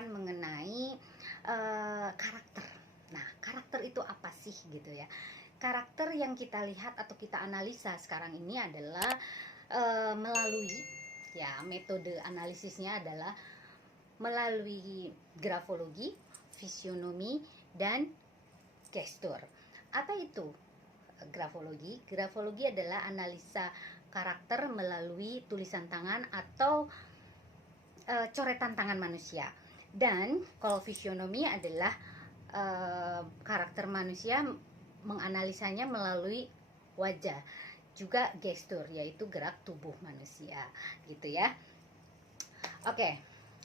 membicarakan mengenai karakter. Nah, karakter itu apa sih gitu ya? Karakter yang kita lihat atau kita analisa sekarang ini adalah melalui ya, metode analisisnya adalah melalui grafologi, fisionomi, dan gestur. Apa itu grafologi? Grafologi adalah analisa karakter melalui tulisan tangan atau coretan tangan manusia. Dan kalau fisionomi adalah karakter manusia menganalisanya melalui wajah, juga gestur, yaitu gerak tubuh manusia gitu ya. Oke,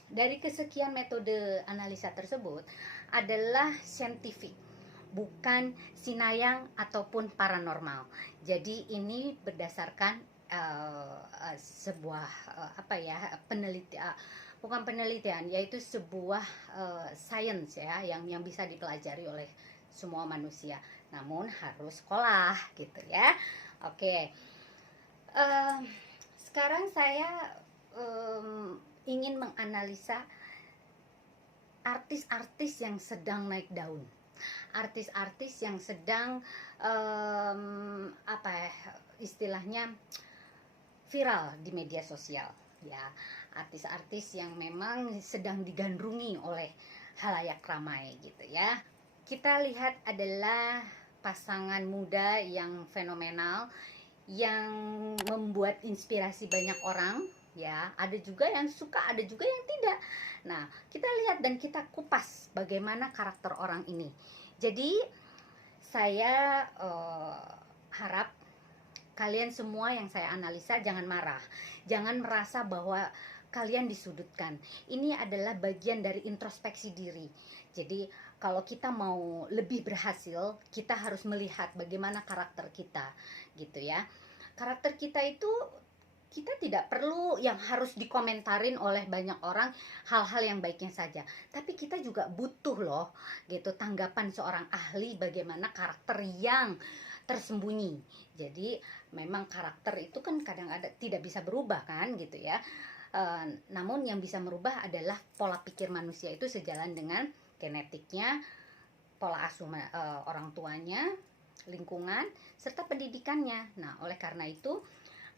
dari kesekian metode analisa tersebut adalah saintifik, bukan sinayang ataupun paranormal. Jadi ini berdasarkan sebuah penelitian, bukan penelitian, yaitu sebuah sains ya, yang bisa dipelajari oleh semua manusia. Namun harus sekolah gitu ya. Oke, sekarang saya ingin menganalisa artis-artis yang sedang naik daun, artis-artis yang sedang istilahnya viral di media sosial ya, artis-artis yang memang sedang digandrungi oleh halayak ramai gitu ya. Kita lihat adalah pasangan muda yang fenomenal, yang membuat inspirasi banyak orang ya. Ada juga yang suka, ada juga yang tidak. Nah, kita lihat dan kita kupas bagaimana karakter orang ini. Jadi saya harap kalian semua yang saya analisa jangan marah, jangan merasa bahwa kalian disudutkan. Ini adalah bagian dari introspeksi diri. Jadi kalau kita mau lebih berhasil, kita harus melihat bagaimana karakter kita gitu ya. Karakter kita itu, kita tidak perlu yang harus dikomentarin oleh banyak orang hal-hal yang baiknya saja, tapi kita juga butuh loh gitu tanggapan seorang ahli bagaimana karakter yang tersembunyi. Jadi memang karakter itu kan kadang ada tidak bisa berubah kan gitu ya. Namun yang bisa merubah adalah pola pikir manusia itu sejalan dengan genetiknya, pola asuh orang tuanya, lingkungan, serta pendidikannya. Nah, oleh karena itu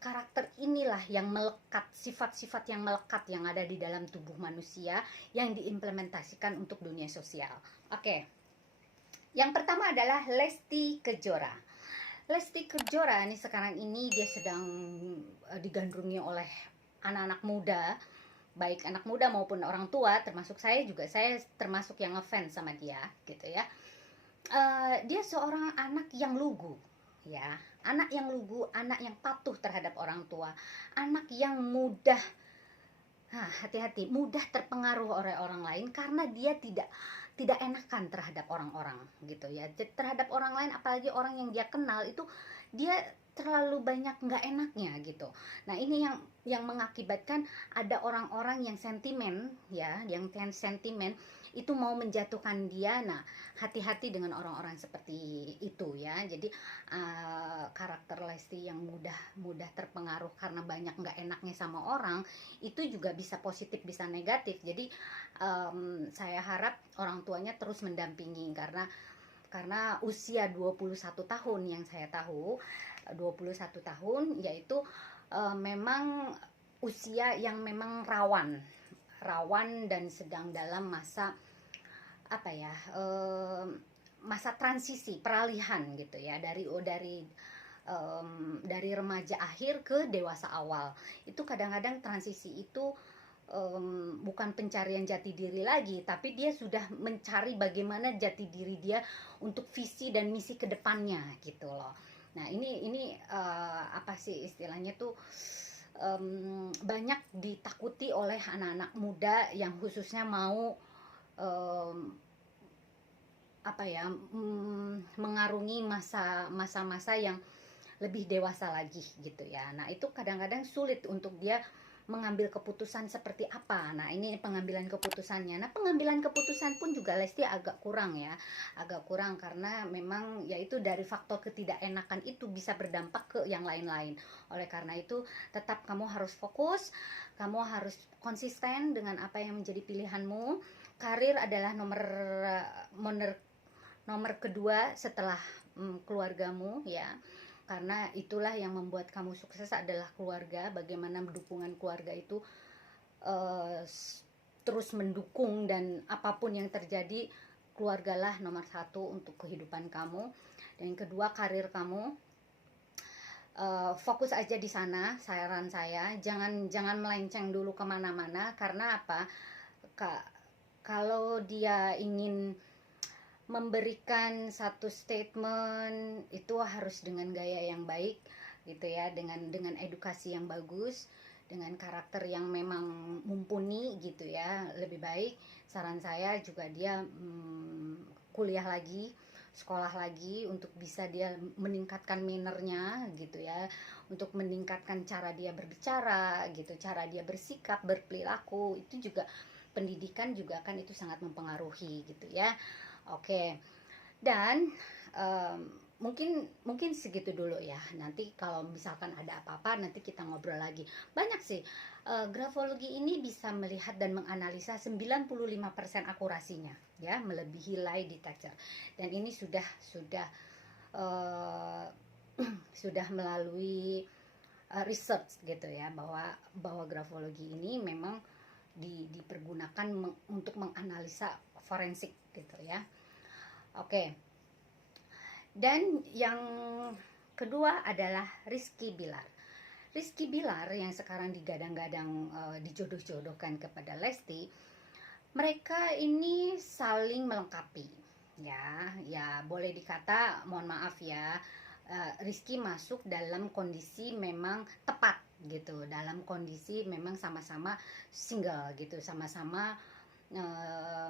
karakter inilah yang melekat, sifat-sifat yang melekat yang ada di dalam tubuh manusia yang diimplementasikan untuk dunia sosial. Oke. Yang pertama adalah Lesti Kejora. Lesti Kejora ini sekarang ini dia sedang digandrungi oleh anak-anak muda, baik anak muda maupun orang tua, termasuk saya juga. Saya termasuk yang ngefans sama dia gitu ya. Dia seorang anak yang lugu ya, anak yang lugu, anak yang patuh terhadap orang tua, anak yang mudah hati-hati, mudah terpengaruh oleh orang lain karena dia tidak enakan terhadap orang-orang gitu ya. Terhadap orang lain, apalagi orang yang dia kenal, itu dia terlalu banyak nggak enaknya gitu. Nah, ini yang mengakibatkan ada orang-orang yang sentimen ya, yang sentimen itu mau menjatuhkan dia. Nah, hati-hati dengan orang-orang seperti itu ya. Jadi karakter Lesti yang mudah terpengaruh karena banyak nggak enaknya sama orang, itu juga bisa positif bisa negatif. Jadi saya harap orang tuanya terus mendampingi karena usia 21 tahun yang saya tahu, 21 tahun yaitu memang usia yang memang rawan dan sedang dalam masa masa transisi, peralihan gitu ya, dari remaja akhir ke dewasa awal. Itu kadang-kadang transisi itu bukan pencarian jati diri lagi, tapi dia sudah mencari bagaimana jati diri dia untuk visi dan misi kedepannya gitu loh. Nah, ini apa sih istilahnya tuh, banyak ditakuti oleh anak-anak muda yang khususnya mau mengarungi masa-masa yang lebih dewasa lagi gitu ya. Nah, itu kadang-kadang sulit untuk dia mengambil keputusan seperti apa. Nah, ini pengambilan keputusannya. Nah, pengambilan keputusan pun juga Lesti agak kurang ya. Agak kurang karena memang yaitu dari faktor ketidakenakan itu bisa berdampak ke yang lain-lain. Oleh karena itu, tetap kamu harus fokus, kamu harus konsisten dengan apa yang menjadi pilihanmu. Karir adalah nomor nomor kedua setelah keluargamu ya, karena itulah yang membuat kamu sukses adalah keluarga. Bagaimana dukungan keluarga itu uh, terus mendukung, dan apapun yang terjadi, keluargalah nomor satu untuk kehidupan kamu. Dan yang kedua, karir kamu. Fokus aja di sana, saran saya, jangan melenceng dulu kemana-mana. Karena apa? Kalau dia ingin memberikan satu statement itu harus dengan gaya yang baik gitu ya, dengan edukasi yang bagus, dengan karakter yang memang mumpuni gitu ya. Lebih baik saran saya juga dia kuliah lagi, sekolah lagi, untuk bisa dia meningkatkan mannernya gitu ya, untuk meningkatkan cara dia berbicara gitu, cara dia bersikap, berperilaku. Itu juga pendidikan juga kan itu sangat mempengaruhi gitu ya. Oke. Dan mungkin segitu dulu ya. Nanti kalau misalkan ada apa-apa nanti kita ngobrol lagi. Banyak sih. Grafologi ini bisa melihat dan menganalisa 95% akurasinya ya, melebihi lie detector. Dan ini sudah uh, sudah melalui research gitu ya, bahwa grafologi ini memang dipergunakan untuk menganalisa forensik gitu ya. Oke. Dan yang kedua adalah Rizky Bilar. Rizky Bilar yang sekarang digadang-gadang dijodoh-jodohkan kepada Lesti, mereka ini saling melengkapi. Ya boleh dikata, mohon maaf ya, Rizky masuk dalam kondisi memang tepat gitu, dalam kondisi memang sama-sama single gitu, sama-sama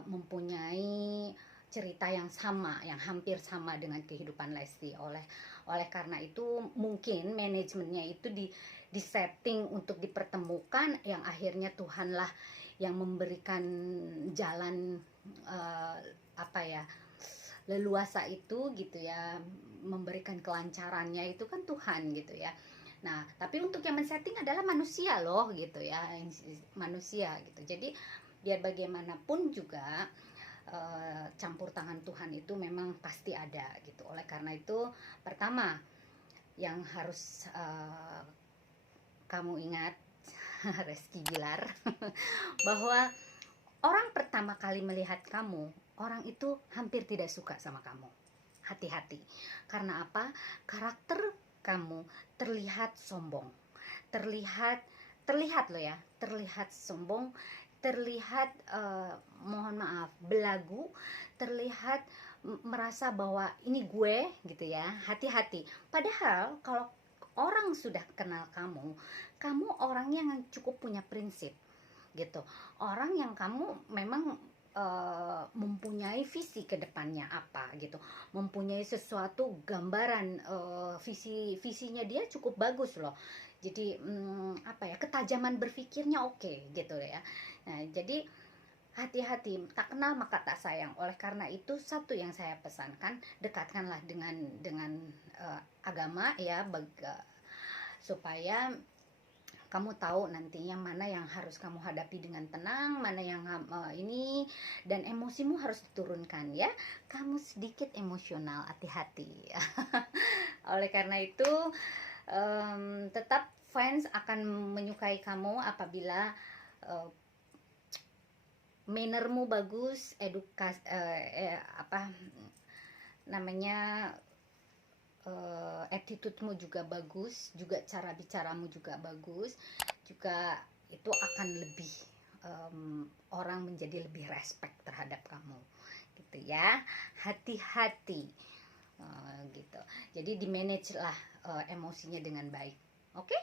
mempunyai cerita yang sama, yang hampir sama dengan kehidupan Lesti. Oleh karena itu mungkin manajemennya itu di setting untuk dipertemukan, yang akhirnya Tuhanlah yang memberikan jalan apa ya, leluasa itu gitu ya, memberikan kelancarannya itu kan Tuhan gitu ya. Nah, tapi untuk yang men-setting adalah manusia loh gitu ya, manusia gitu. Jadi biar bagaimanapun juga campur tangan Tuhan itu memang pasti ada gitu. Oleh karena itu, pertama yang harus kamu ingat Rizky Bilar bahwa orang pertama kali melihat kamu, orang itu hampir tidak suka sama kamu. Hati-hati. Karena apa? Karakter kamu terlihat sombong. Terlihat loh ya, terlihat sombong, terlihat mohon maaf, belagu, terlihat merasa bahwa ini gue gitu ya. Hati-hati. Padahal kalau orang sudah kenal kamu orang yang cukup punya prinsip gitu. Orang yang kamu memang mempunyai visi ke depannya apa gitu, mempunyai sesuatu gambaran, visinya dia cukup bagus loh. Jadi apa ya, ketajaman berpikirnya oke gitu ya. Nah, jadi hati-hati, tak kenal maka tak sayang. Oleh karena itu, satu yang saya pesankan, dekatkanlah dengan agama ya, supaya kamu tahu nantinya mana yang harus kamu hadapi dengan tenang, mana yang ini, dan emosimu harus diturunkan ya. Kamu sedikit emosional, hati-hati. Oleh karena itu, tetap fans akan menyukai kamu apabila mannermu bagus, edukasi apa namanya, attitude-mu juga bagus, juga cara bicaramu juga bagus, juga itu akan lebih orang menjadi lebih respect terhadap kamu gitu ya. Hati-hati gitu. Jadi di manage lah emosinya dengan baik. Oke?